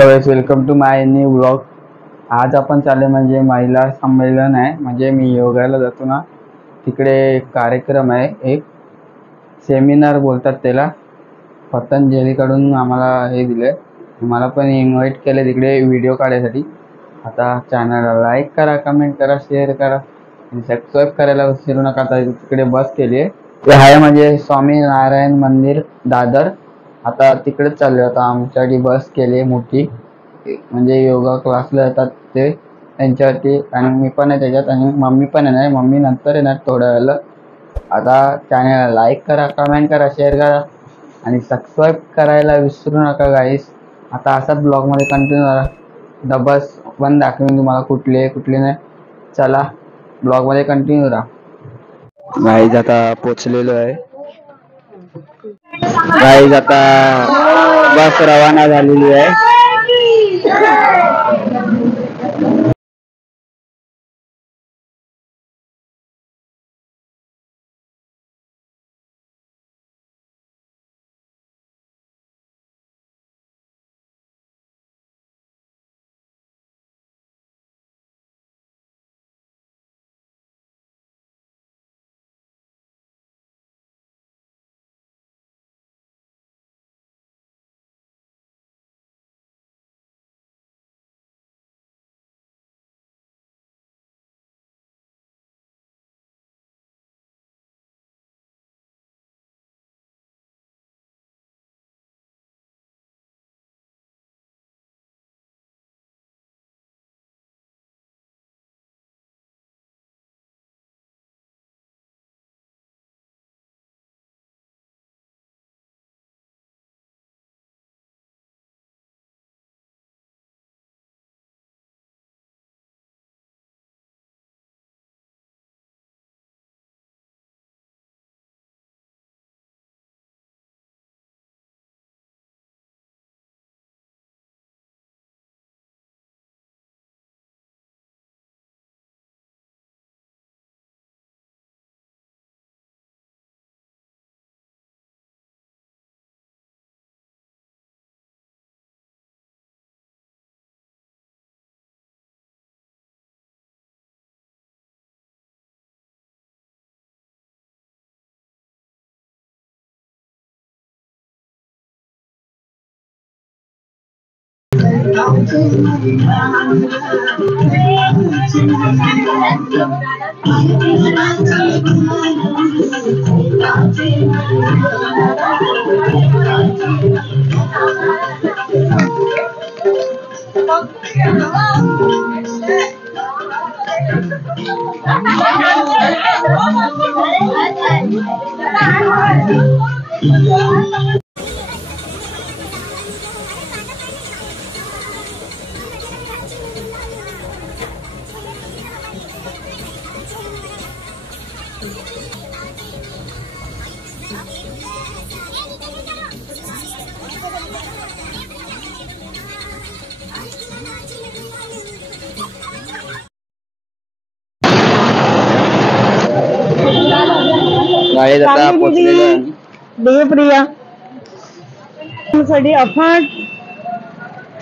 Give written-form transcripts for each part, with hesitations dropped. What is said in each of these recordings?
Hello guys, welcome to my new blog. आज आपण चालले म्हणजे महिला संमेलन आहे, म्हणजे मी योगाला जातो ना तिकडे एक कार्यक्रम आहे, एक सेमिनार बोलतात त्याला। पतंजलीकडून आम्हाला हे दिले, मला पण इन्व्हाइट केले तिकडे व्हिडिओ काढण्यासाठी। आता चॅनलला लाईक करा, कमेंट करा, शेअर करा आणि सबस्क्राईब करायला विसरू नका। आता तिकडे बस केली आहे म्हणजे स्वामी नारायण मंदिर दादर। आता तिकडेच चाललो। आता आमच्यासाठी बस केली मोठी, म्हणजे योगा क्लासला येतात ते त्यांच्यासाठी, आणि मी पण आहे त्याच्यात, आणि मम्मी पण येणार। मम्मी नंतर येणार थोड्या वेळेला। आता चॅनलला लाईक करा, कमेंट करा, शेअर करा आणि सबस्क्राईब करायला विसरू नका गाईस। आता असाच ब्लॉगमध्ये कंटिन्यू करा। डबस पण दाखवेन तुम्हाला कुठले कुठले नाही। चला ब्लॉगमध्ये कंटिन्यू राहा। गाईज आता पोचलेलो आहे। गाईज आता बस रवाना झालेली आहे। गाईज आता पोचलेलो आहे। देवप्रिया साठी अफाट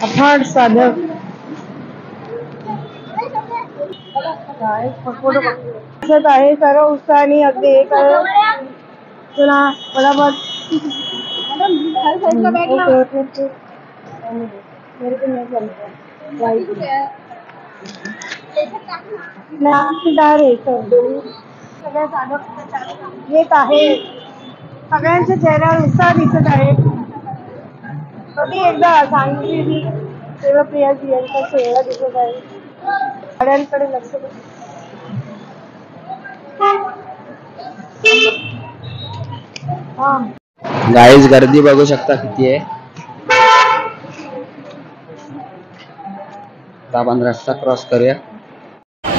अफाट साधक आहे, सर्व उत्साहाने अगदी एक चला फटाफट। सगळे साधक येत आहे, सगळ्यांच्या चेहऱ्यावर उत्साह दिसत आहे। कधी एकदा सांगितली देवप्रियाजी यांचा चेहरा दिसत आहे, गाड्यांकडे लक्ष गाईज गर्दी बघू शकता किती आहे। आता आपण रस्ता क्रॉस करूया।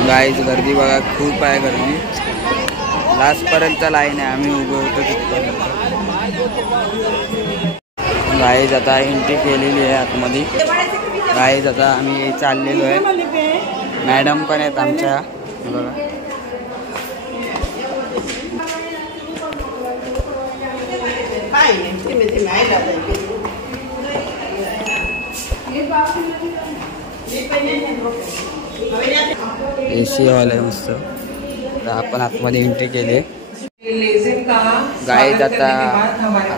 गाईज गर्दी बघा, खूप आहे गर्दी, लास्ट पर्यंत लाईन आहे, आम्ही उभे होतो तिथपर्यंत। गाईज आता एंट्री केलेली आहे आतमध्ये। गाईज आता आम्ही चाललेलो आहे, मॅडम पण आहेत आमच्या बघा। AC हॉल आहे मस्त. तर आपण आतमध्ये एंट्री केली. गाईज आता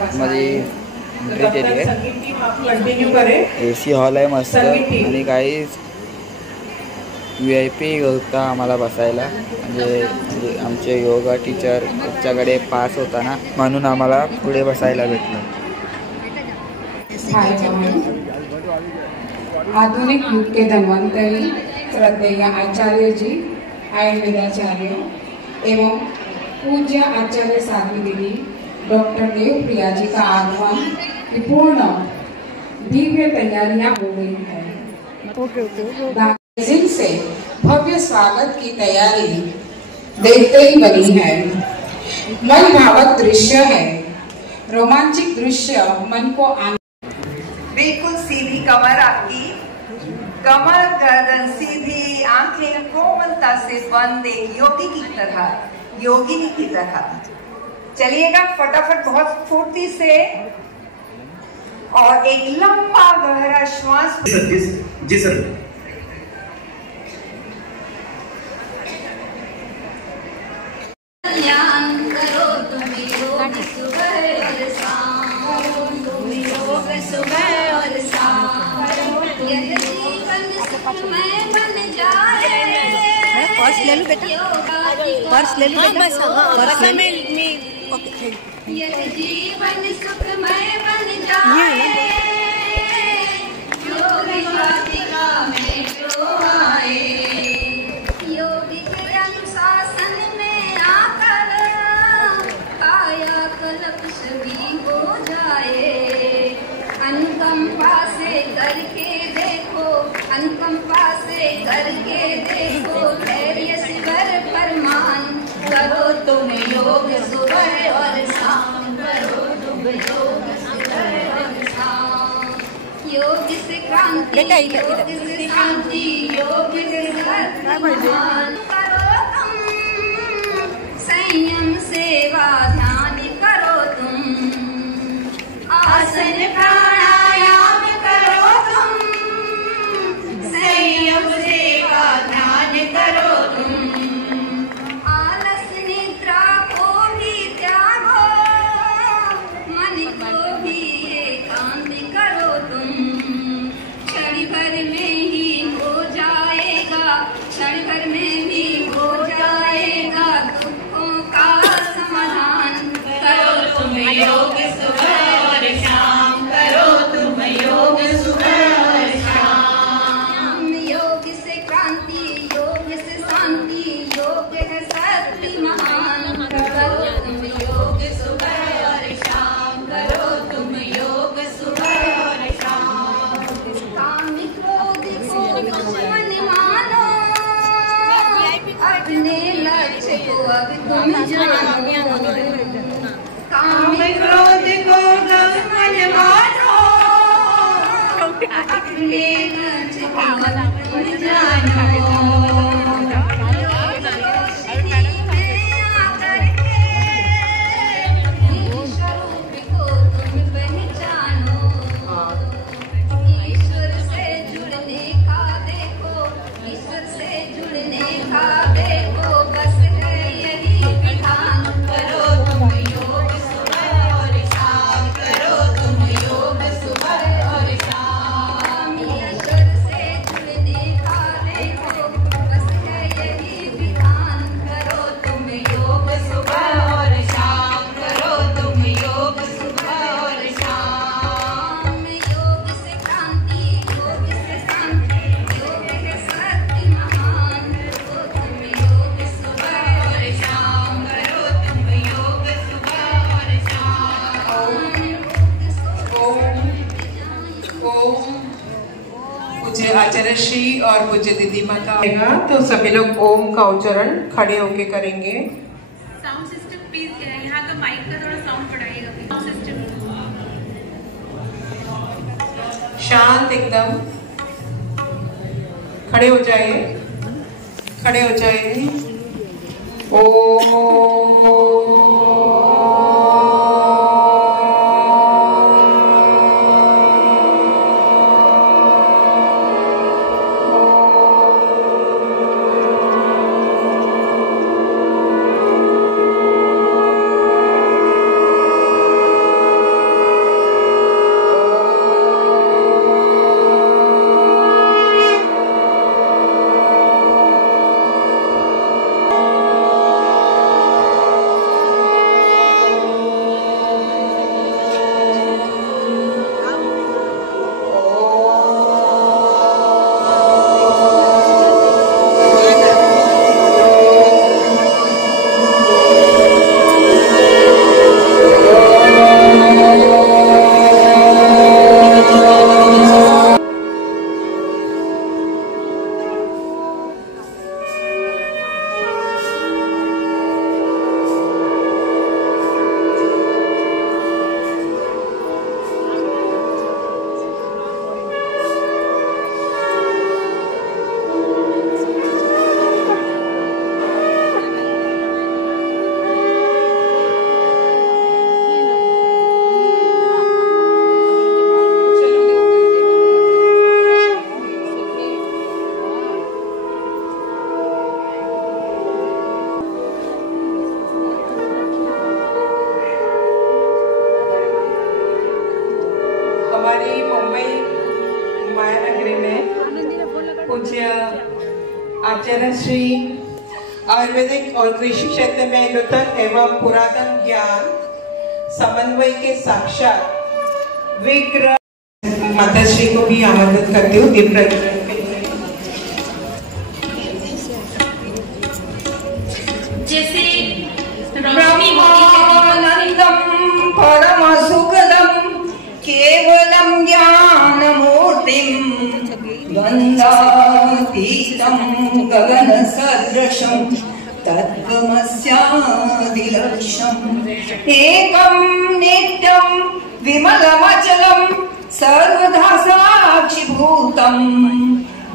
आतमध्ये एंट्री केली आहे. AC हॉल आहे मस्त. आणि गाईज VIP होता आम्हाला बसायला. म्हणजे आमचे योगा टीचर त्यांच्याकडे पास होता ना, म्हणून आम्हाला पुढे बसायला भेटलं. आधुनिक युग के धन्वंतरी श्रद्धेय आचार्य जी, आयुर्वेदाचार्य एवं पूज्य आचार्य साध्वी दीदी डॉक्टर देवप्रिया जी का आगमन की पूर्ण दिव्य तैयारियां हो गई है। से भव्य स्वागत की तैयारी देखते ही बनी है। मन भावक दृश्य है, रोमांचिक दृश्य मन को बिल्कुल सीधी कमर आपकी, कमर गर्दन सीधी, आंखें कोमलता से बंद, एक योगी की तरह, योगिनी की तरह चलिएगा फटाफट बहुत फुर्ती से। और एक लंबा गहरा श्वास। जी सर। पर्स ले लो बेटा, पर्स ले लो बेटा, पर्स ले लो। यह जीवन सुखमय बन जाए, योगी वाटिका में जो आए, योगी के अनुशासन में आकर काया कल्प सभी हो जाए। अनुकंपा से करके देखो, अनुकंपा से करके देखो, धैर्य शिवर परमान करो तुम योग सुबह और शाम, करो तुम योग सुबह और शाम। योग से क्रांति, योग से शांति, योग से सम्मान करो तुम, संयम सेवा ध्यान करो तुम, आसन प्राणायाम करो तुम, संयम सेवा ध्यान करो तुम, आलस निद्रा को भी त्यागो, मन को भी एकांत करो तुम, क्षण भर में ही हो जाएगा, क्षण भर में भी हो जाएगा दुखों का समाधान। करो तुम योग सुबह और शाम, करो तुम योग सुबह और शाम। योग से क्रांति, योग से शांति, योग है सत्य महान। करो तुम योग सुबह और शाम, करो तुम योग सुबह और शाम। काम क्रोध को दुश्मन मानो, अपने लक्ष्य को अब तुम जानो। काम क्रोध को दुश्मन मानो, अपने लक्ष्य को अब तुम जानो। पूज्य आचार्य श्री और पूज्य दीदी माता आएगा तो सभी लोग ओम का उच्चारण खड़े होके करेंगे। साउंड सिस्टम प्लीज, यहाँ का माइक का थोड़ा साउंड बढ़ाइएगा। साउंड सिस्टम शांत एकदम, खड़े हो जाइए, खड़े हो जाइए। ओम आचार्य श्री आयुर्वेदिक और कृषि क्षेत्र में नूतन एवं पुरातन ज्ञान समन्वय के साक्षात विग्रह माता श्री को भी आमंत्रित करती हूँ दीप प्रज्वलन के लिए। जैसे ब्रह्मानंदम परम सुखदम केवलम ज्ञान मूर्तिम गंधातीतं गगन सदृशं तत्त्वमस्यादिलक्ष्यम् एकं नित्यं विमलमचलं सर्वदा साक्षिभूतं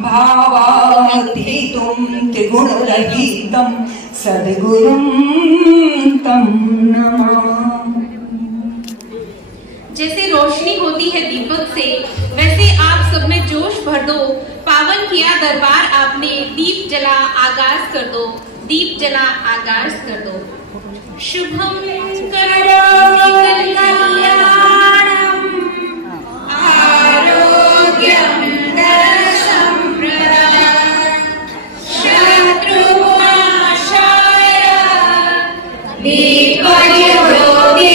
भावातीतं त्रिगुणरहितं सद्गुरुं तं नमामि। जैसे रोशनी होती है दीपक से, वैसे आप सब में जोश भर दो। पावन किया दरबार आपने, दीप जला आगाज कर दो, दीप जला आगाज कर दो। शुभम करोमि कल्याणम आरोग्यम धनसम्प्रदाय शत्रुनाशाय दीपज्योति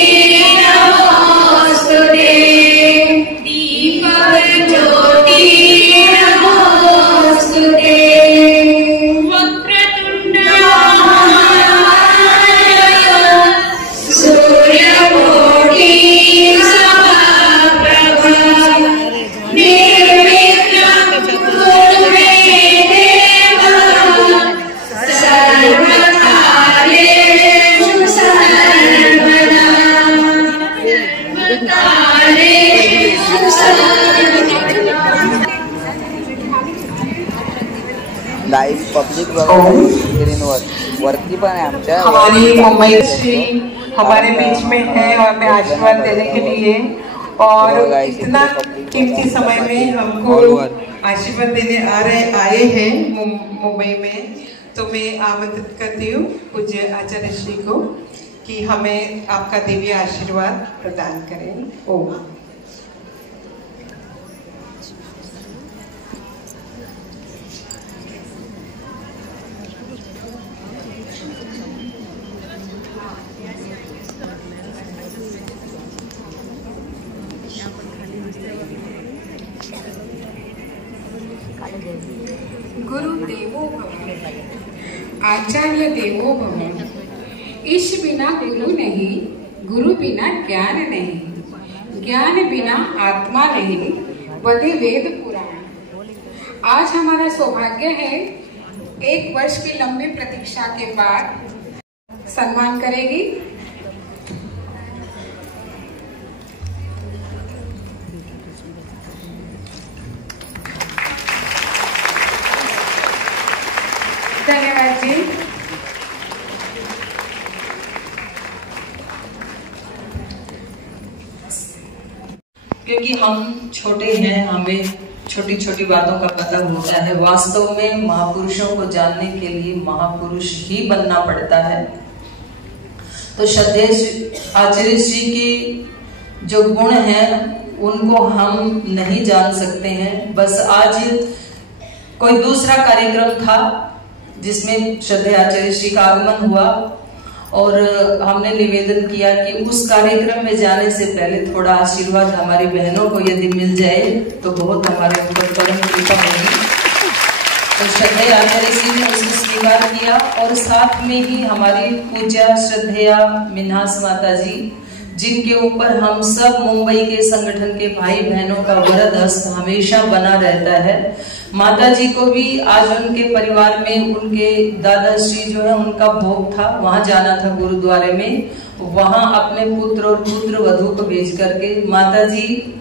नमोस्तुते दीपज्योति नमोस्तुते वक्रतुंड सूर्यकोटि समप्रभ निर्विघ्नं कुरु मे देव सर्वकार्येषु सर्वदा कार्येषु लाईव्ह पब्लिक स्क्रीनवर वरती पण आहे आमच्या। हमारी मुंबई श्री हमारे बीच में है और हमें आशीर्वाद देने के लिए और इतना कीमती समय में हमको आशीर्वाद देने आए हैं मुंबई में। तो मैं आमंत्रित करती हूँ पूज्य आचार्य श्री को कि हमें आपका दिव्य आशीर्वाद प्रदान करें। ओम। गुरु देवो भव, आचार्य देवो भव। ईश बिना गुरु नहीं, गुरु बिना ज्ञान नहीं, ज्ञान बिना आत्मा नहीं, बोले वेद पुराण। आज हमारा सौभाग्य है, 1 वर्ष की लंबी प्रतीक्षा के बाद सम्मान करेगी धन्यवाद जी। क्योंकि हम छोटे हैं, हमें छोटी छोटी बातों का पता होता है। वास्तव में महापुरुषों को जानने के लिए महापुरुष ही बनना पड़ता है। तो श्रद्धेय आचार्य जी की जो गुण हैं उनको हम नहीं जान सकते हैं। बस आज कोई दूसरा कार्यक्रम था जिसमें श्रद्धेय आचार्य श्री का आगमन हुआ और हमने निवेदन किया कि उस कार्यक्रम में जाने से पहले थोड़ा आशीर्वाद हमारी बहनों को यदि मिल जाए तो बहुत हमारे ऊपर परम कृपा होगी। तो श्रद्धेय आचार्य जी ने उसे स्वीकार किया और साथ में ही हमारी पूज्या श्रद्धेय मिन्हास माता जी, जिनके ऊपर हम सब मुंबई के संगठन के भाई बहनों का वरद हस्त हमेशा बना रहता है। माता जी को भी आज उनके परिवार में उनके दादाश्री जो है उनका भोग था, वहां जाना था गुरुद्वारे में। वहां अपने पुत्र और पुत्र वधू को भेज करके माता जी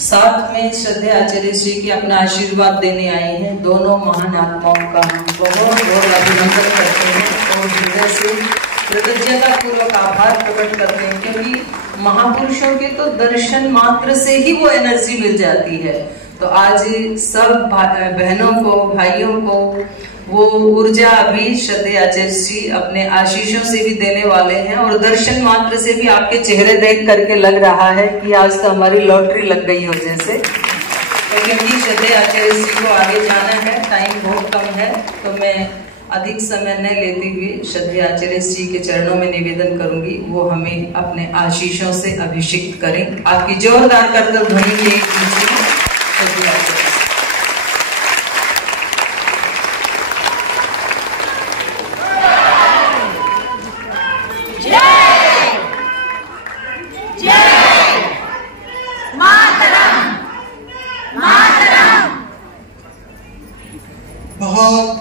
साथ में श्रद्धेय आचार्य श्री की अपना आशीर्वाद देने आए हैं। दोनों महान आत्माओं का हम बहुत बहुत अभिनंदन करते हैं और हृदय से कृतज्ञता पूर्वक आभार प्रकट करते हैं, क्योंकि महापुरुषों के तो दर्शन मात्र से ही वो एनर्जी मिल जाती है। तो आज सब बहनों को, भाइयों को वो ऊर्जा अभी श्रद्धेय आचार्य जी अपने आशीषों से भी देने वाले हैं। और दर्शन मात्र से भी आपके चेहरे देख करके लग रहा है कि आज तो हमारी लॉटरी लग गई हो जैसे। तो क्योंकि श्रद्धेय आचार्य जी को आगे जाना है, टाइम बहुत कम है, तो मैं अधिक समय न लेते हुए श्रद्धेय आचार्य जी के चरणों में निवेदन करूंगी, वो हमें अपने आशीषों से अभिषेक करें। आपकी जोरदार करतब ध्वनि के श्रद्धेय आचार्य। बहुत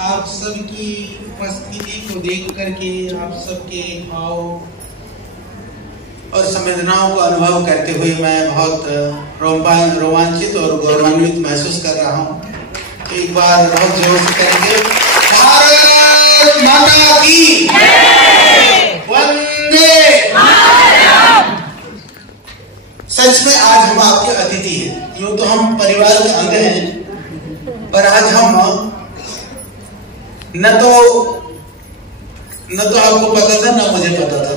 आप सबकी उपस्थिति को देख करके, आप सबके भाव और संवेदनाओं को अनुभव करते हुए मैं बहुत रोमांचित और गौरवान्वित महसूस कर रहा हूँ। एक बार बहुत जोर से करेंगे, भारत माता की वंदे मातरम। सच में आज हम आपके अतिथि हैं। यूं तो हम परिवार के अंग हैं, पर आज हम न तो आपको पता था, न मुझे पता था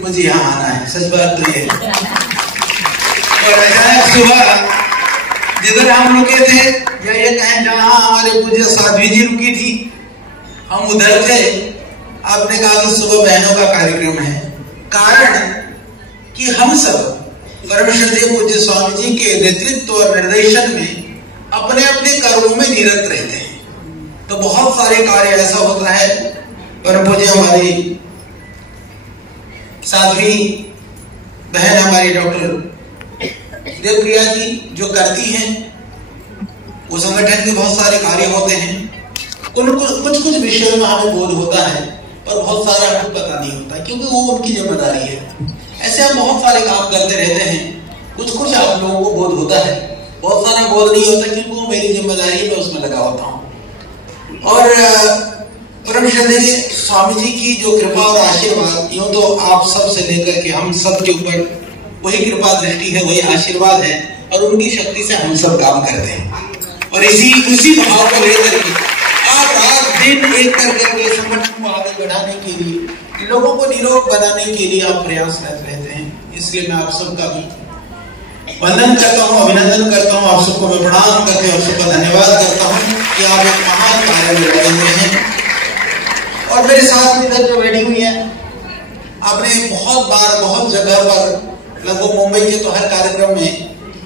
मुझे यहाँ आना है। सच बात तो ये है। और अचानक सुबह जिधर हम रुके थे, या ये कहें जहाँ हमारे पूज्य साध्वी जी रुकी थी, हम उधर थे। आपने कहा कि सुबह बहनों का कार्यक्रम है। कारण कि हम सब परम श्रद्धेय पूज्य स्वामी जी के नेतृत्व और निर्देशन में अपने अपने कर्मों में निरत रहते हैं। तो बहुत सारे कार्य ऐसा होता है, परम पूज्य हमारी साध्वी बहन हमारी डॉक्टर देवप्रिया जी जो करती हैं, वो संगठन के बहुत सारे कार्य होते हैं। कुछ विषयों में हमें बोध होता है, पर बहुत सारा हमें पता नहीं होता, क्योंकि वो उनकी जिम्मेदारी है। ऐसे हम बहुत सारे काम करते रहते हैं। कुछ आप लोगों को बोध होता है, बहुत सारा बोध नहीं होता, क्योंकि वो मेरी जिम्मेदारी में उसमें लगा होता हूँ। और परम श्रद्धेय स्वामी जी की जो कृपा और आशीर्वाद, यूं तो आप सब से लेकर के हम सब के ऊपर वही कृपा दृष्टि है, वही आशीर्वाद है, और उनकी शक्ति से हम सब काम करते हैं। और उसी भाव को लेकर के आप रात दिन एक करके संगठन को आगे बढ़ाने के लिए, लोगों को निरोग बनाने के लिए आप प्रयासरत रहते हैं। इसलिए मैं आप सबका भी वंदन करता हूँ, अभिनंदन करता हूँ, आप सबको मैं प्रणाम करके आप सबका धन्यवाद करता हूँ कि आप एक महान कार्य में लगे हुए हैं। और मेरे साथ इधर जो बैठी हुई है, आपने बहुत बार बहुत जगह पर, लगभग मुंबई के तो हर कार्यक्रम में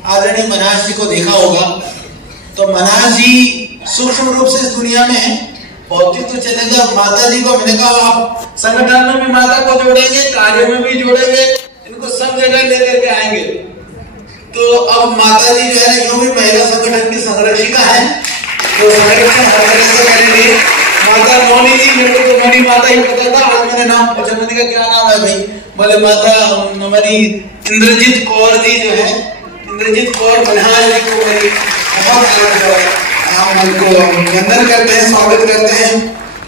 आदरणीय मनाज जी को देखा होगा। तो मनाज जी सूक्ष्म रूप से इस दुनिया में है, भौतिक तो चलेगा। माता जी को मैंने कहा आप संगठन में भी माता को जोड़ेंगे, कार्य में भी जोड़ेंगे, इनको सब जगह लेकर के आएंगे। तो अब माता जी जो है यूं भी महिला संगठन की संरक्षिका है, तो संरक्षण हमारे से करेंगे। माता मौनी जी, मेरे को तो मौनी माता ही पता था, आज मैंने नाम पूछा, मैंने कहा क्या नाम है भाई? बोले माता हमारी इंद्रजीत कौर जी जो है, इंद्रजीत कौर बनिहाल जी को मेरी बहुत हम उनको वंदन करते हैं, स्वागत करते हैं।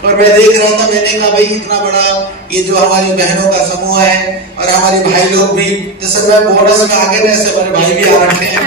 और मैं देख रहा था, मैंने कहा भाई इतना बड़ा ये जो हमारी बहनों का समूह है, और हमारे भाई लोग भी, जैसे मैं बोनस में आगे रहे, ऐसे हमारे भाई भी आ रखे हैं।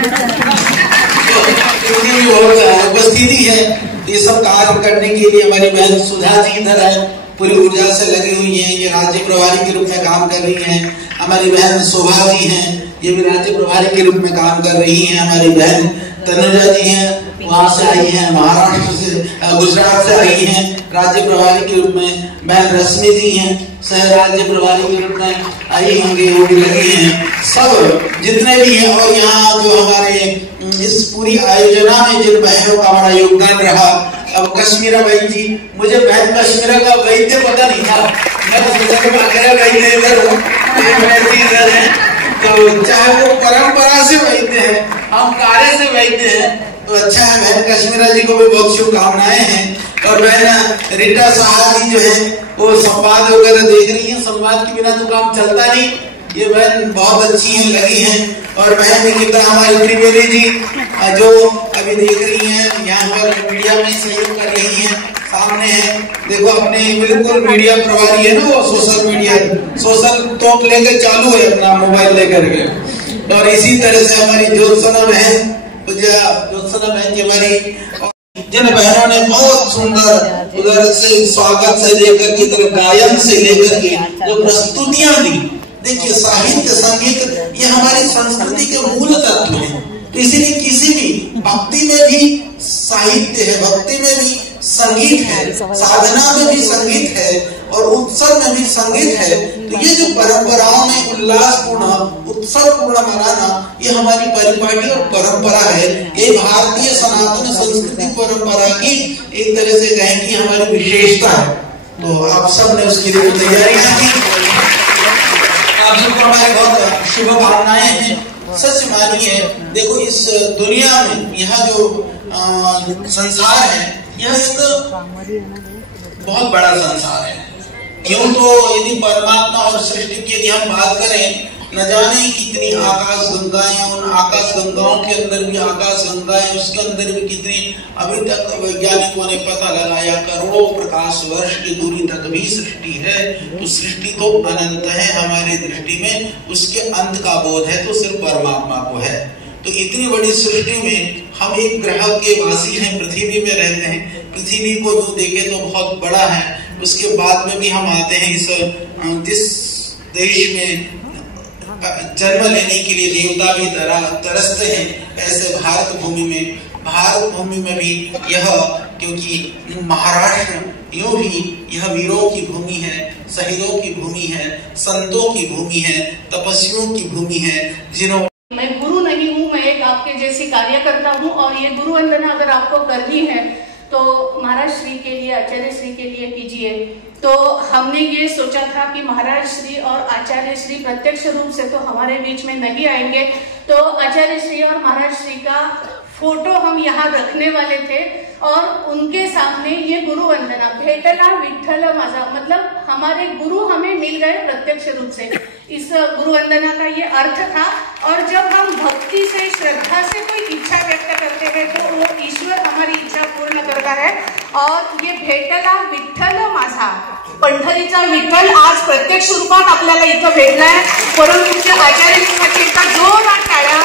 इनकी भी बहुत उपस्थिति है। ये सब कार्य करने के लिए हमारी बहन सुधा जी इधर है, पूरी ऊर्जा से लगी हुई है। ये राज्य प्रभारी के रूप में काम कर रही है। हमारी बहन शोभा जी हैं, ये भी राज्य प्रभारी के रूप में काम कर रही है। हमारी बहन तनुजा जी हैं, वहां से आई हैं, महाराष्ट्र से, गुजरात से आई हैं, राज्य प्रभारी के रूप में। बहन रश्मि जी हैं, सह राज्य प्रभारी के रूप में आई होंगे, वो भी लगी हैं। सब जितने भी हैं, और यहाँ जो हमारे इस पूरी आयोजना में जिन बहनों का बड़ा योगदान रहा। अब कश्मीरा बहन जी, मुझे बहन कश्मीरा का वैद्य पता नहीं था, मैं तो सोचा वैद्य इधर हूँ, इधर है। तो चाहे वो परंपरा से वैद्य है, हम कार्य से वैद्य हैं, तो अच्छा है। बहन कश्मीरा जी को भी बहुत शुभकामनाएं हैं। और बहन रीटा साहा जी जो है, वो संवाद वगैरह देख रही है। संवाद के बिना तो काम चलता नहीं। ये बहन बहुत अच्छी है, लगी है। और बहन निकिता हमारी त्रिवेदी जी जो अभी देख रही हैं, यहाँ पर मीडिया में सहयोग कर रही हैं, सामने है, देखो अपने बिल्कुल मीडिया प्रभारी है ना, वो सोशल टॉक लेकर चालू है अपना मोबाइल लेकर के। और इसी तरह से हमारी ज्योत्सना बहन, ज्योत्सना बहन जी हमारी, जिन बहनों ने बहुत सुंदर उधर से स्वागत से लेकर के तरफ गायन से लेकर के जो प्रस्तुतियां दी। देखिए साहित्य संगीत ये हमारी संस्कृति के मूल तत्व हैं। तो इसीलिए किसी भी भक्ति में भी साहित्य है, भक्ति में भी संगीत है, साधना में भी संगीत है और उत्सव में भी संगीत है। तो ये जो परंपराओं में उल्लासपूर्ण उत्सवपूर्ण मनाना, ये हमारी परिपाटी और परंपरा है। ये भारतीय सनातन संस्कृति परंपरा की एक तरह से कहें कि हमारी विशेषता है। तो आप सब ने उसके लिए तैयारी की, आप सबको हमारी बहुत शुभकामनाएं हैं। सच मानिए, देखो इस दुनिया में यह जो संसार है, यह एक बहुत बड़ा संसार है। यूं तो यदि परमात्मा और सृष्टि की यदि हम बात करें, न जाने कितनी आकाश गंगाएं, उन आकाश गंगाओं के अंदर भी आकाश गंगाएं, उसके अंदर भी कितनी, अभी तक वैज्ञानिकों ने पता लगाया करोड़ों प्रकाश वर्ष की दूरी तक भी सृष्टि है। तो सृष्टि तो अनंत है हमारी दृष्टि में, उसके अंत का बोध है तो सिर्फ परमात्मा को है। तो इतनी बड़ी सृष्टि में हम एक ग्रह के वासी हैं, पृथ्वी में रहते हैं। पृथ्वी को जो देखे तो बहुत बड़ा है, उसके बाद में भी हम आते हैं जिस देश में जन्म लेने के लिए देवता भी तरसते हैं, ऐसे भारत भूमि में भी यह, क्योंकि महाराष्ट्र यूं भी यह वीरों की भूमि है, शहीदों की भूमि है, संतों की भूमि है, तपस्वियों की भूमि है, जिन्होंने, मैं गुरु नहीं हूँ, मैं एक आपके जैसी कार्यकर्ता हूँ और ये गुरु वंदना अगर आपको करनी है तो महाराज श्री के लिए, आचार्य श्री के लिए कीजिए। तो हमने ये सोचा था कि महाराज श्री और आचार्य श्री प्रत्यक्ष रूप से तो हमारे बीच में नहीं आएंगे, तो आचार्य श्री और महाराज श्री का फोटो हम यहाँ रखने वाले थे और उनके सामने ये गुरु वंदना, भेटला विठ्ठल माझा, मतलब हमारे गुरु हमें मिल गए प्रत्यक्ष रूप से। इस गुरु वंदना का ये अर्थ था। और जब हम भक्ति से, श्रद्धा से कोई इच्छा व्यक्त करते हैं तो वो ईश्वर हमारी इच्छा पूर्ण करता है। और ये भेटला विठ्ठल माझा, पंढरीचा विठ्ठल आज प्रत्यक्ष रूपात आपल्याला इथं भेटलाय। परंतु आचार्य का जोरदार टाळ्या।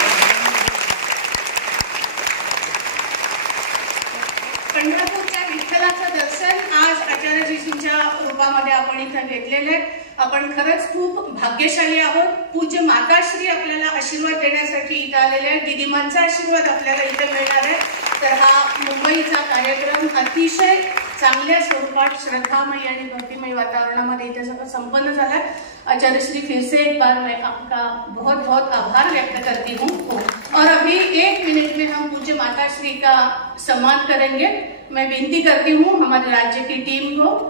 पंढरपूरच्या विठ्ठलाचं दर्शन आज आचार्यजींच्या रूपामध्ये आपण इथं घेतलेले। आपण खरंच खूप भाग्यशाली आहोत। पूज्य माताश्री आपल्याला आशीर्वाद देण्यासाठी इथं आलेले आहेत। दिदीमांचा आशीर्वाद आपल्याला इथं मिळणार आहे। तर हा मुंबईचा कार्यक्रम अतिशय चांगल्या स्वरूपात श्रद्धामय आणि भक्तिमय वातावरणामध्ये इथे संपन्न झाला। आचार्य श्री फिर से एक बार मैं आपका बहुत बहुत आभार व्यक्त करती हूँ। और अभी 1 मिनट में हम पूज्य माताश्री का सम्मान करेंगे। मैं विनती करती हूँ हमारे राज्य की टीम को।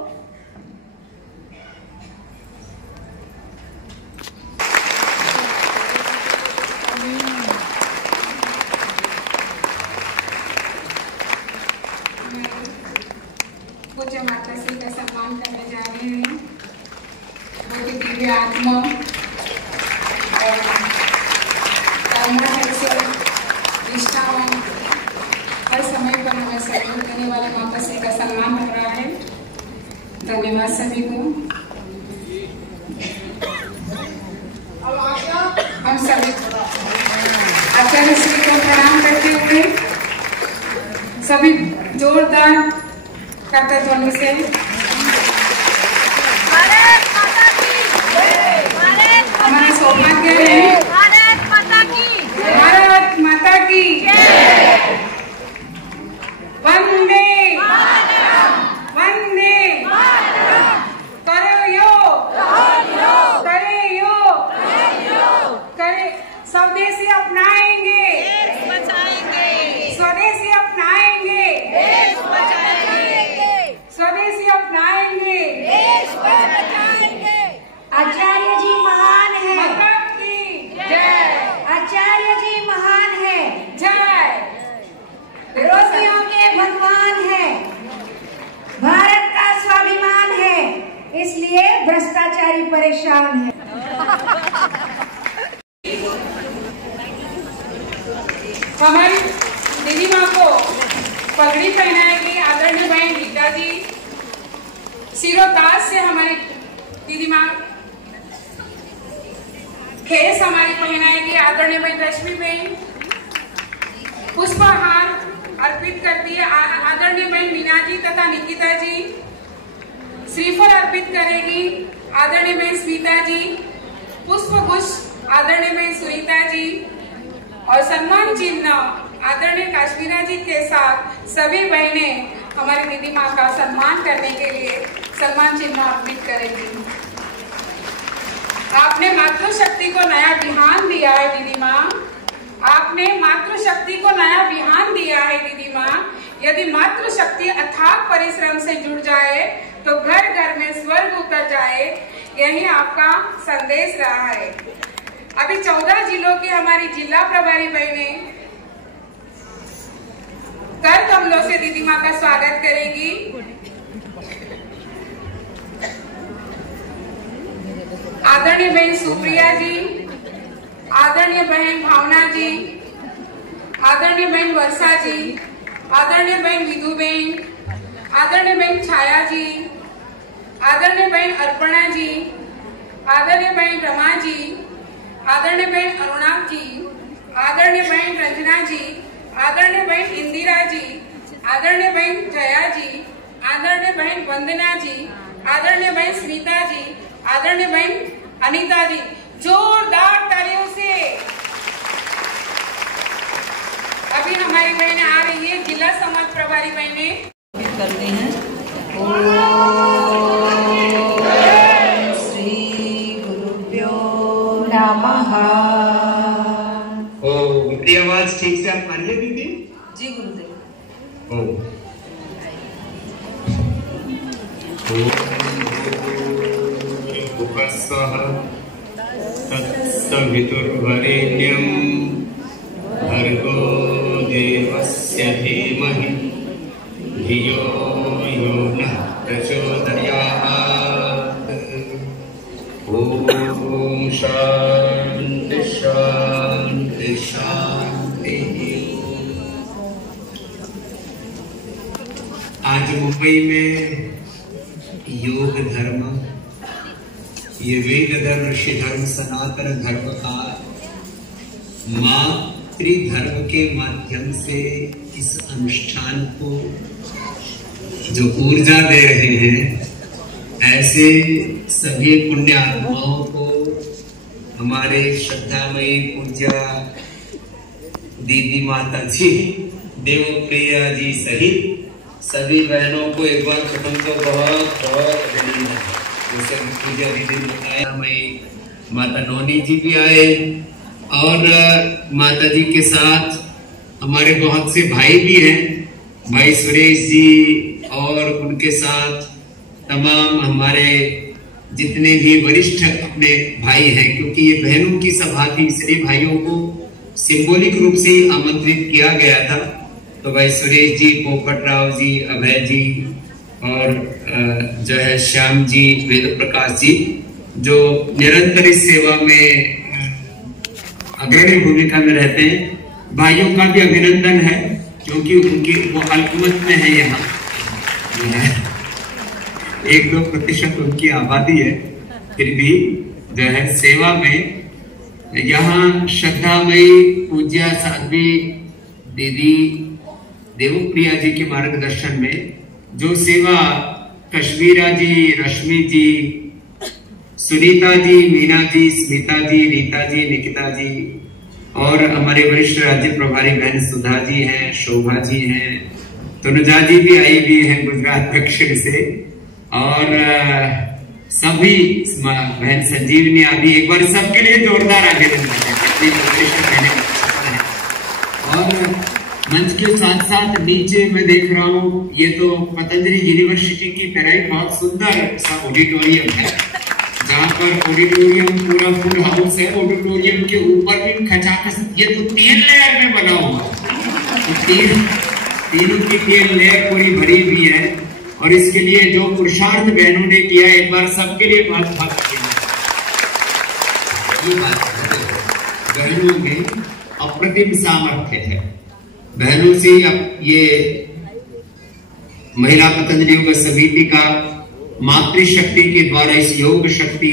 पूज्य माताश्री का सम्मान करने जा रहे हैं। बहुत ही दिव्य आत्मा और से निष्ठावान, हर समय पर हमें सहयोग करने वाले माताश्री का सम्मान हो रहा है। धन्यवाद सभी को। हम सभी आचार्य श्री को प्रणाम करते हुए सभी जोरदार करते ध्वनि से हमारा सौभाग्य है। भारत माता की वंदे वंदे करे स्वदेशी अपनाएंगे, स्वदेशी अपनाएंगे, स्वदेशी अपनाएंगे, आचार्य जी महान है। माता की जय। आचार्य जी महान है। जय। विरोधियों के भगवान है। भारत का स्वाभिमान है, इसलिए भ्रष्टाचारी परेशान है। हमारी दीदी माँ को पगड़ी पहनाएगी आदरणीय बहन गीता जी। सिरोताज से हमारी दीदी माँ खेस हमारी पहनाएगी आदरणीय बहन रश्मि बहन। पुष्पहार अर्पित करती है आदरणीय बहन मीना जी तथा निकिता जी। श्रीफल अर्पित करेगी आदरणीय बहन स्मिता जी। पुष्प गुच्छ आदरणीय बहन सुनीता जी। और सम्मान चिन्ह आदरणीय काश्मीरा जी के साथ सभी बहनें हमारी दीदी माँ का सम्मान करने के लिए सम्मान चिन्ह अर्पित करेंगी। आपने मातृशक्ति को नया विहान दिया है दीदी माँ, आपने मातृशक्ति को नया विहान दिया है दीदी माँ। यदि मातृशक्ति अथाक परिश्रम से जुड़ जाए तो घर घर में स्वर्ग उतर जाए, यही आपका संदेश रहा है। अभी 14 जिलों की हमारी जिला प्रभारी बहनें कर कमलों से दीदी माँ का स्वागत करेंगी। आदरणीय बहन सुप्रिया जी, आदरणीय बहन भावना जी, आदरणीय बहन वर्षा जी, आदरणीय बहन विधु बहन, आदरणीय बहन छाया जी, आदरणीय बहन अर्पणा जी, आदरणीय बहन रमा जी, आदरणीय बहन अरुणा जी, आदरणीय बहन रंजना जी, आदरणीय बहन इंदिरा जी, आदरणीय बहन जया जी, आदरणीय बहन वंदना जी, आदरणीय बहन स्मिता जी, आदरणीय बहन अनीता जी। जोरदार तालियों से अभी हमारी बहनें आ रही है, जिला समाज प्रभारी बहनें करते हैं। श्री गुरुभ्यो नमः। मेरी आवाज ठीक से आप मानिए दीदी? जी गुरुदेव। तत्सवितुर्वरेण्यं भर्गो देवस्य धीमहि धियो यो नः प्रचोदयात्। ॐ शान्ति शान्ति शान्ति। आज मुंबई में योग धर्म, ये वेद धर्म, ऋषि धर्म, सनातन धर्म का मातृधर्म के माध्यम से इस अनुष्ठान को जो ऊर्जा दे रहे हैं, ऐसे सभी पुण्य आत्माओं को हमारे श्रद्धामयी पूज्या दीदी माता जी देवप्रिया जी सहित सभी बहनों को एक बार प्रथम तो बहुत बहुत अभिनंदन। जैसे पूजा दीदी ने बताया, मैं माता नोनी जी भी आए और माता जी के साथ हमारे बहुत से भाई भी हैं, भाई सुरेश जी और उनके साथ तमाम हमारे जितने भी वरिष्ठ अपने भाई हैं, क्योंकि ये बहनों की सभा थी इसलिए भाइयों को सिंबॉलिक रूप से आमंत्रित किया गया था। तो भाई सुरेश जी, पोपट राव जी, अभय जी और जो है श्याम जी, वेद प्रकाश जी, जो निरंतर इस सेवा में अग्रणी भूमिका में रहते हैं, भाइयों का भी अभिनंदन है क्योंकि उनकी वो अल्पमत में है। यहाँ 1-2% उनकी आबादी है, फिर भी जो है सेवा में यहाँ श्रद्धामयी पूज्या साध्वी दीदी देवप्रिया जी के मार्गदर्शन में जो सेवा कश्मीरा जी, रश्मि जी, सुनीता जी, मीना जी, स्मिता जी, रीता जी, निकिता जी और हमारे वरिष्ठ राज्य प्रभारी बहन सुधा जी हैं, शोभा जी हैं, तनुजा जी भी आई भी हैं गुजरात दक्षिण से और सभी बहन संजीवनी आदि। एक बार सबके लिए जोरदार अभिनंदन है। और मंच के साथ साथ नीचे मैं देख रहा हूँ, ये तो पतंजलि यूनिवर्सिटी की तरह बहुत सुंदर सा ऑडिटोरियम है, जहाँ पर ऑडिटोरियम पूरा फुल हाउस है। ऑडिटोरियम के ऊपर भी खचाखच, ये तो 3 लेयर में बना हुआ, तो तीनों की 3 लेयर पूरी भरी हुई है। और इसके लिए जो पुरुषार्थ बहनों ने किया, एक बार सबके लिए बहुत बहुत बहनों में अप्रतिम सामर्थ्य है। बहनों से अब ये महिला पतंजलि योग समिति का मातृशक्ति के द्वारा इस योग शक्ति,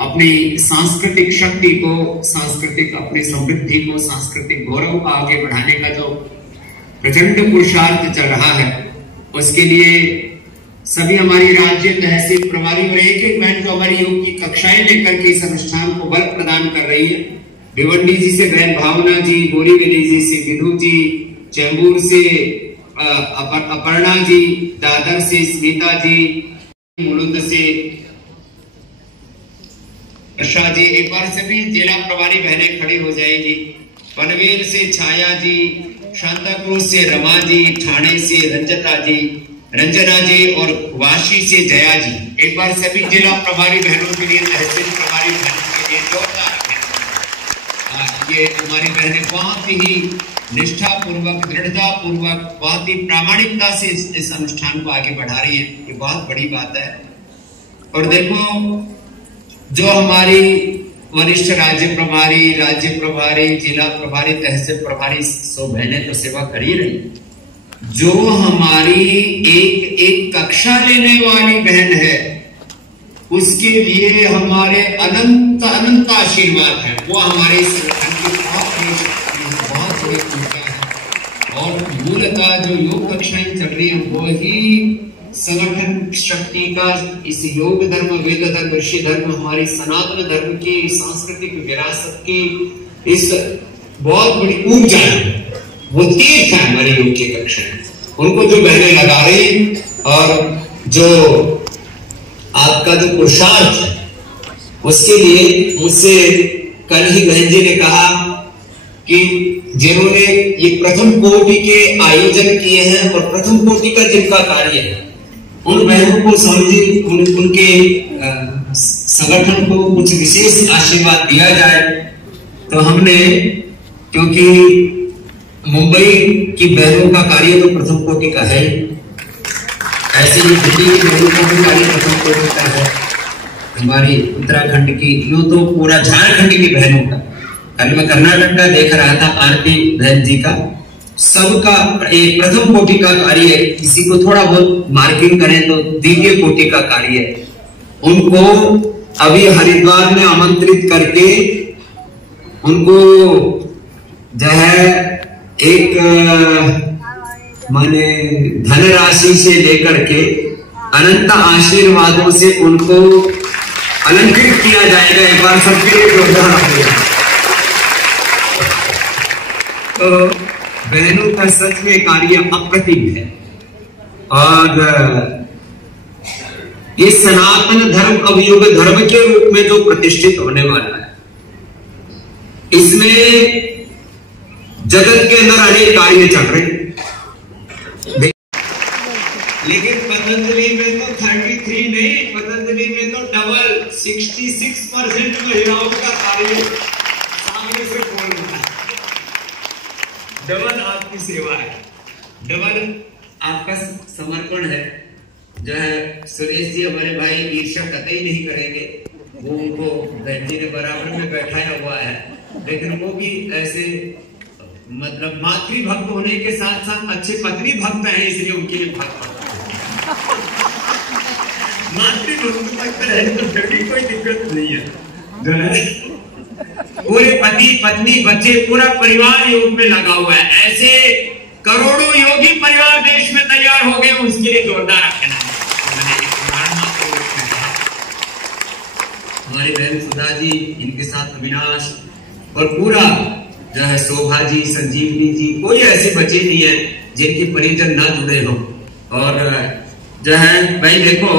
अपनी सांस्कृतिक शक्ति को, सांस्कृतिक अपनी समृद्धि को, सांस्कृतिक गौरव को आगे बढ़ाने का जो प्रचंड पुरुषार्थ चल रहा है, उसके लिए सभी हमारी राज्य तहसील प्रभारी और एक एक बहन जो हमारी योग की कक्षाएं लेकर के इस अनुष्ठान को बल प्रदान कर रही है, भिवंडी जी से बहन भावना जी, बोरीवली जी से विधु जी, चैम्बूर से अपर्णा जी, दादर से स्मिता जी, मुलुंद से वर्षा जी। एक बार सभी जिला प्रभारी बहनें खड़ी हो जाएगी। पनवेल से छाया जी, शांतापुर से रमा जी, ठाणे से रंजना जी और वाशी से जया जी। एक बार सभी जिला प्रभारी बहनों के लिए, तहसील प्रभारी बहनों के लिए जोरदार ये हमारी बहनें बहुत ही निष्ठा पूर्वक, दृढ़ता पूर्वक, बहुत ही प्रामाणिकता से इस अनुष्ठान को आगे बढ़ा रही है। ये बहुत बड़ी बात है। और देखो, जो हमारी वरिष्ठ राज्य प्रभारी, जिला प्रभारी, तहसील प्रभारी, सो बहनें तो सेवा कर ही रही। जो हमारी एक कक्षा लेने वाली बहन है, उसके लिए हमारे अनंत अनंत आशीर्वाद है। वो हमारे संगठन की बहुत बड़ी भूमिका है। और मूलतः जो योग कक्षाएं चल रही है, वो ही संगठन शक्ति का, इस योग धर्म, वेद धर्म, ऋषि धर्म, हमारी सनातन धर्म की सांस्कृतिक विरासत की इस बहुत बड़ी ऊर्जा है। वो तीर्थ है हमारे योग की कक्षाएं। उनको जो बहनें लगा रही, और जो आपका जो पुरुषार्थ है, उसके लिए मुझसे कल ही बहन जी ने कहा कि जिन्होंने ये प्रथम कोटि के आयोजन किए हैं और प्रथम कोटि का जिनका कार्य है, उन बहनों को समझे, उनके संगठन को कुछ विशेष आशीर्वाद दिया जाए। तो हमने, क्योंकि मुंबई की बहनों का कार्य तो प्रथम कोटि का है, ऐसे ही दिल्ली की बहनों का भी कार्य प्रथम कोटि का है, हमारी उत्तराखंड की, यूं तो पूरा झारखंड की बहनों का। कल मैं कर्नाटक का देख रहा था, आरती बहन जी का, सबका एक प्रथम कोटि का कार्य है। किसी को थोड़ा बहुत मार्किंग करें तो द्वितीय कोटि का कार्य है। उनको अभी हरिद्वार में आमंत्रित करके उनको जो है एक माने धनराशि से लेकर के अनंत आशीर्वादों से उनको अलंकृत किया जाएगा। एक बार सबके लिए जोरदार। तो बहनों का सच में कार्य अप्रतिम है। और ये सनातन धर्म अवयुग धर्म के रूप में जो प्रतिष्ठित होने वाला है, इसमें जगत के अंदर अनेक कार्य चल रहे हैं। लेकिन पतंजलि में तो 33 नहीं, पतंजलि में तो डबल 66% महिलाओं का कार्य सामने से बोल रहा है। डबल आपकी सेवा है, डबल आपका समर्पण है। जो है सुरेश जी हमारे भाई ईर्ष्या कतई नहीं करेंगे, वो उनको बहन जी ने बराबर में बैठाया हुआ है। लेकिन वो भी ऐसे मतलब मातृभक्त होने के साथ साथ अच्छे पत्नी भक्त हैं, इसलिए उनके लिए भक्त मातृभक्त भक्त है तो फिर भी कोई दिक्कत नहीं है। जो है पूरे पति पत्नी बच्चे पूरा परिवार योग में लगा हुआ है। ऐसे करोड़ों योगी परिवार देश में तैयार हो गए, उसके लिए जोरदार रखना। हमारी बहन सुधा जी, इनके साथ अविनाश और पूरा जो है शोभा जी, संजीवनी जी, कोई ऐसे बच्चे नहीं है जिनके परिजन ना जुड़े हो। और जो है भाई देखो,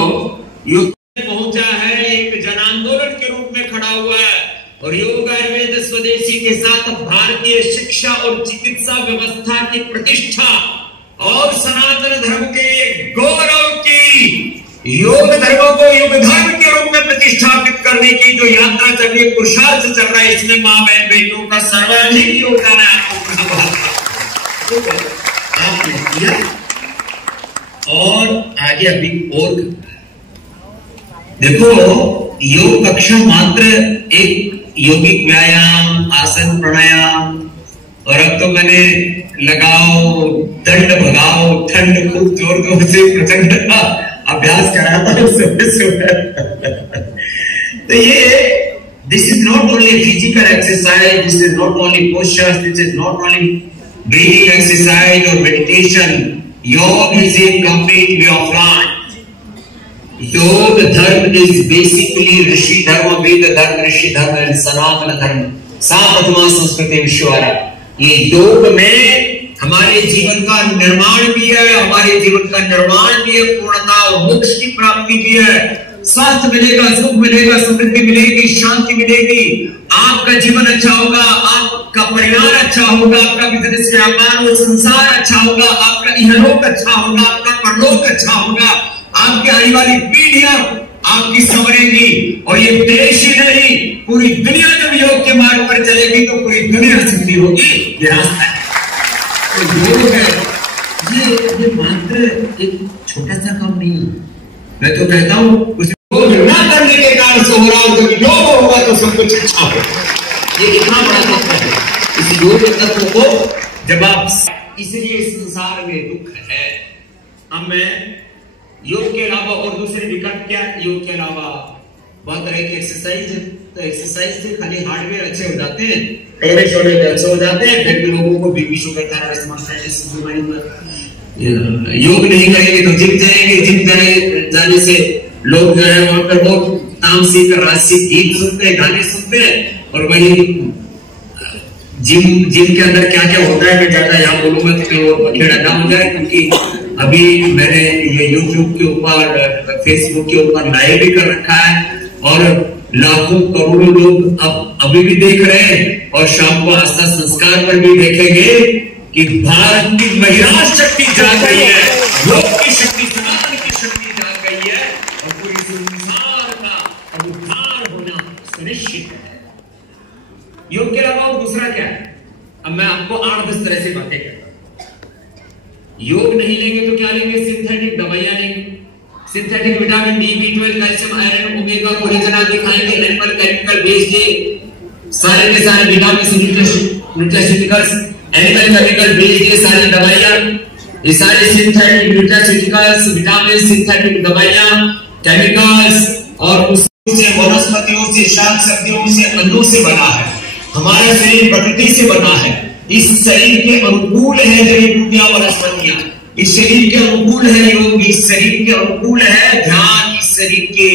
योग पहुंचा है, एक जन आंदोलन के रूप में खड़ा हुआ है। और योग आयुर्वेद स्वदेशी के साथ भारतीय शिक्षा और चिकित्सा व्यवस्था की प्रतिष्ठा और सनातन धर्म के गौरव की, योग धर्म को योग धर्म के रूप में प्रतिष्ठापित करने की जो यात्रा चल रही है, पुरुषार्थ चल रहा है, इसमें माँ बहन बेटियों का सर्वाधिक योगदान है। आपने किया और आगे अभी और देखो, योग कक्षा मात्र एक यौगिक व्यायाम, आसन, प्राणायाम, और अब तो मैंने लगाओ, दंड भगाओ, ठंड खूब जोर जोर से प्रचंड का अभ्यास कराता है तो ये this is not only physical exercise, this is not only postures, this is not only breathing exercise और मेडिटेशन। योग is a complete way of life. योग धर्म इज बेसिकली ऋषि धर्म, वेद धर्म, ऋषि धर्म एंड सनातन धर्म। सा प्रथमा संस्कृति विश्ववारा। ये योग में हमारे जीवन का निर्माण भी है, हमारे जीवन का निर्माण भी है, पूर्णता और मोक्ष की प्राप्ति भी है। स्वास्थ्य मिलेगा, सुख मिलेगा, समृद्धि मिलेगी, शांति मिलेगी, आपका जीवन अच्छा होगा, आपका परिवार अच्छा होगा, आपका बिजनेस व्यापार और संसार अच्छा होगा, आपका इहलोक अच्छा होगा, आपका परलोक अच्छा होगा, आपकी आने वाली पीढ़ियां आपकी संवरेगी। और ये देश ही नहीं, पूरी दुनिया जब योग के मार्ग पर चलेगी तो पूरी दुनिया सिद्धि होगी। ये रास्ता है, तो योग है। ये मात्र एक छोटा सा काम नहीं है। मैं तो कहता हूं उस योग न करने के कारण से हो रहा है, जब योग होगा तो सब कुछ अच्छा होगा। ये इतना बड़ा तत्व है इस योग तत्व को, जब आप इसलिए इस संसार में दुख है। अब मैं योग के अलावा और दूसरे विकल्प क्या, योग के अलावा बहुत तरह की एक्सरसाइज है। तो एक्सरसाइज से खाली हार्डवेयर अच्छे हो जाते हैं, टोरे शोरे अच्छे हो जाते हैं, फिर भी लोगों को बीपी शुगर थायराइड योग नहीं करेंगे तो जिम जाएंगे, जिम जाने से लोग जो है वहां पर बहुत तामसिक राजसिक गीत सुनते हैं, गाने सुनते हैं। और वही जिम के अंदर क्या क्या होता है मैं ज्यादा यहाँ बोलूंगा कि वो बखेड़ा ना हो जाए, क्योंकि अभी मैंने ये यूट्यूब के ऊपर, फेसबुक के ऊपर लाइव भी कर रखा है और लाखों करोड़ों लोग अब अभी भी देख रहे हैं और शाम को आस्था संस्कार पर भी देखेंगे कि भारत की महिला शक्ति जाग गई है, योग की शक्ति, सनातन की शक्ति जाग गई है और पूरी संसार का उद्धार होना सुनिश्चित है। योग के अलावा और दूसरा क्या है? अब मैं आपको 8-10 तरह से बातें करता हूं। योग नहीं लेंगे तो क्या लेंगे? सिंथेटिक दवाइयां लेंगे, synthetic vitamin D, B12, calcium, iron, omega, collagen आदि खाएंगे, एनिमल केमिकल बेस्ड सारे के सारे vitamin, nutraceuticals, animal chemical based ये सारी दवाइयां, ये सारे सिंथेटिक न्यूट्रास्यूटिकल्स, विटामिन, सिंथेटिक दवाइयां, केमिकल्स और उससे वनस्पतियों से, शाक सब्जियों से, अन्नों से बना है। हमारा शरीर प्रकृति से बना है, इस शरीर के अनुकूल है जड़ी बूटियां वनस्पतियां, इस शरीर के अनुकूल है योग, इस शरीर के अनुकूल है ध्यान, इस शरीर के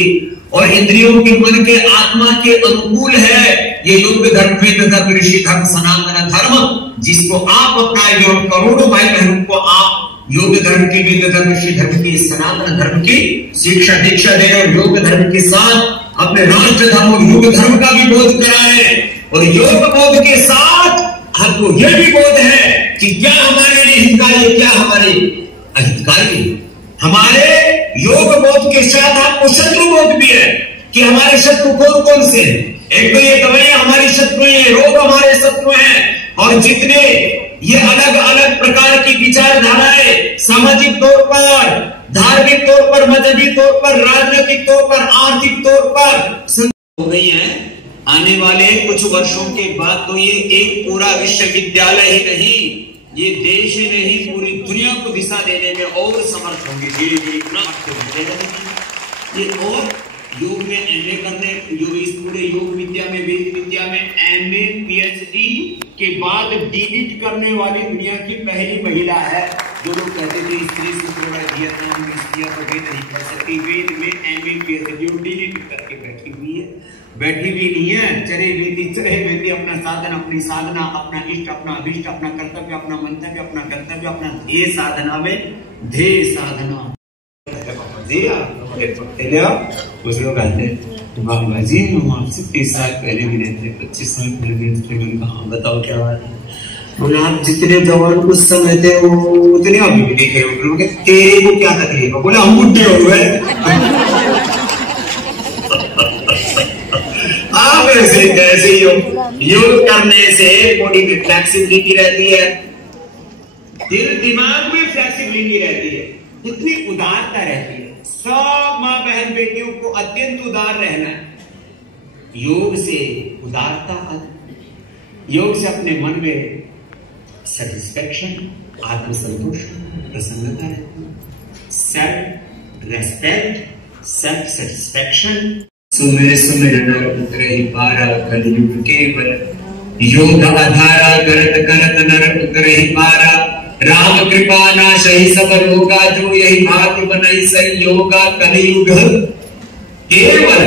और इंद्रियों के, मन के, आत्मा के अनुकूल है ये योग धर्म, वेद धर्म, ऋषि धर्म, सनातन धर्म, जिसको आप अपनाएंगे और करोड़ों भाई बहनों को आप योग धर्म की, वेद धर्म, ऋषि धर्म की, सनातन धर्म की शिक्षा दीक्षा दें और योग धर्म के साथ अपने राष्ट्र धर्म और योग धर्म का भी बोध कराएं। और योग बोध के साथ आपको यह भी बोध है कि क्या हमारे लिए हितकारी, क्या हमारे अहितकारी। हमारे योग बोध के साथ आपको शत्रु बोध भी है कि हमारे शत्रु कौन कौन से हैं। एक तो ये दवाइयां हमारी शत्रु हैं, रोग हमारे शत्रु हैं, और जितने ये अलग अलग प्रकार की विचारधाराएं सामाजिक तौर पर, धार्मिक तौर पर, मजहबी तौर पर, राजनीतिक तौर पर, आर्थिक तौर पर हो गई है, आने वाले कुछ वर्षों के बाद तो ये एक पूरा विश्वविद्यालय ही नहीं, ये देश ही नहीं पूरी दुनिया को दिशा देने में और समर्थ होंगे। धीरे धीरे इतना ये और योग में एमए करने, योग इस पूरे योग विद्या में, वेद विद्या में एमए PhD के बाद डीलिट करने वाली दुनिया की पहली महिला है। जो लोग कहते थे स्त्री से वियतनाम में स्त्रियां तो वेद नहीं कर सकती, वेद में एमए PhD डीलिट करके बैठी हुई है, बैठी भी नहीं है, चरे वेदी अपना साधन, अपनी साधना, अपना इष्ट, अपना अभिष्ट, अपना कर्तव्य, अपना मंतव्य, अपना गंतव्य, अपना ध्येय साधना में ध्येय साधना कुछ लोग आते हैं बाबा जी हम आपसे 30 साल पहले भी रहते, 25 साल पहले भी रहते। मैंने कहा बताओ क्या बात है? बोले आप जितने जवान उस समय थे वो उतने अभी भी देखे हो, तेरे को क्या तकलीफ है? बोले हम बुढ़े हो गए। आप ऐसे कैसे योग करने से बॉडी में फ्लेक्सिबिलिटी रहती है, दिल दिमाग में फ्लेक्सिबिलिटी रहती है, इतनी उदारता रहती है। सब माँ बहन बेटियों को अत्यंत उदार रहना है। योग से उदारता आती, योग से अपने मन में सेटिस्फेक्शन, आत्मसंतोष, प्रसन्नता रहती है, सेल्फ रेस्पेक्ट, सेल्फ सेटिस्फेक्शन। सुमिर नर उतरे पारा कलियुग केवल, योग आधारा करत करत नर उतरे पारा, राम कृपा नाशहि सब रोगा, जो यही भाग्य बनई सही योगा, कलियुग केवल।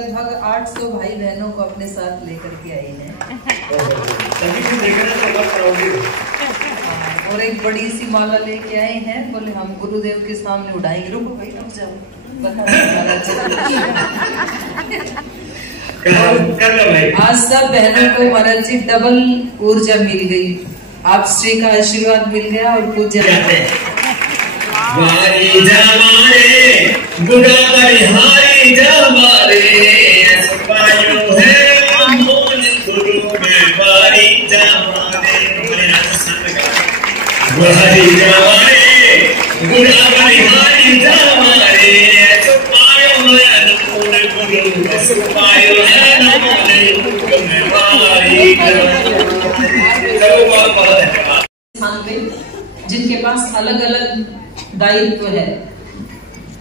लगभग 800 भाई बहनों को अपने साथ लेकर के आई हैं। और एक बड़ी सी माला लेके आए हैं, बोले हम गुरुदेव के सामने उड़ाएंगे। रुको भाई, रुक जाओ, आज सब बहनों को महाराज जी डबल ऊर्जा मिल गई, आप श्री का आशीर्वाद मिल गया और पूज्य रहते हैं। जिनके पास अलग अलग दायित्व है,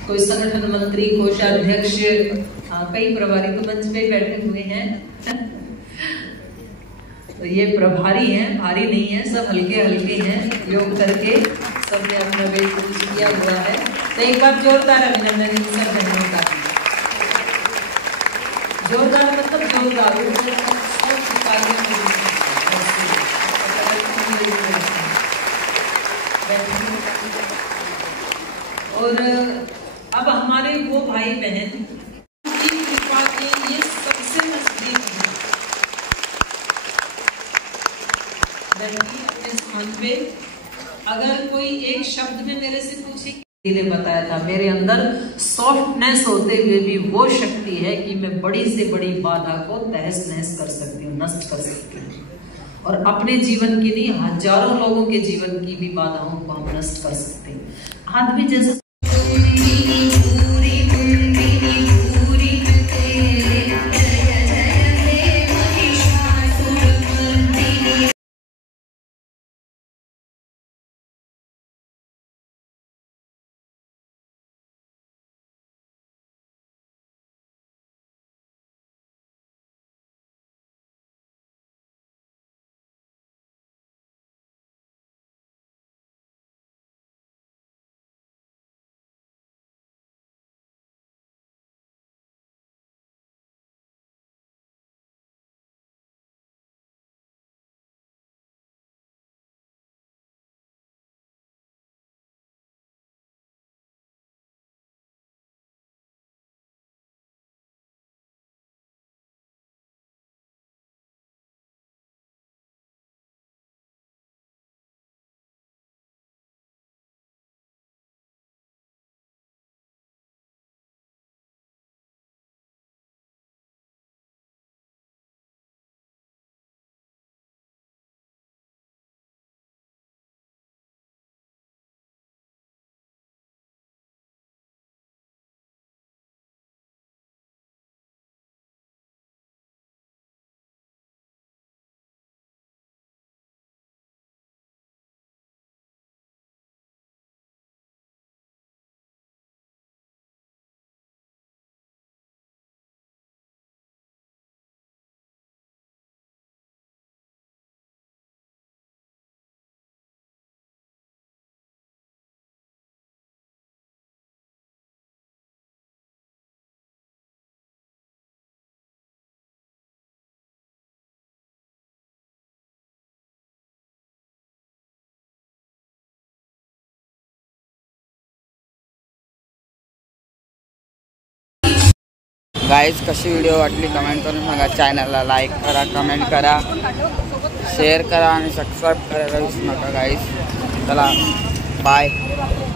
कोई संगठन मंत्री, कोषाध्यक्ष, कई प्रभारी तो मंच पे बैठे हुए हैं। तो ये प्रभारी हैं, भारी नहीं है, सब हल्के हल्के हैं, योग करके सबने अपना वेट लूज किया हुआ है। तो एक बार जोरदार अभिनंदन इन सब बहनों का, जोरदार मतलब जोरदार। और अब हमारे वो भाई बहन की कृपा के ये सबसे नजदीक है, अपने स्थान पे। अगर कोई एक शब्द में मेरे से पूछे, ने बताया था मेरे अंदर सॉफ्टनेस होते हुए भी वो शक्ति है कि मैं बड़ी से बड़ी बाधा को तहस नहस कर सकती हूँ, नष्ट कर सकती हूँ। और अपने जीवन की नहीं, हजारों लोगों के जीवन की भी बाधाओं को हम नष्ट कर सकते हैं। आदमी जैसे गाइस कशी व्हिडिओ वाटली कमेंट करून सांगा। चॅनलला लाईक करा, कमेंट करा, शेअर करा आणि सबस्क्राईब करायला विसरू नका गाइस। चला बाय।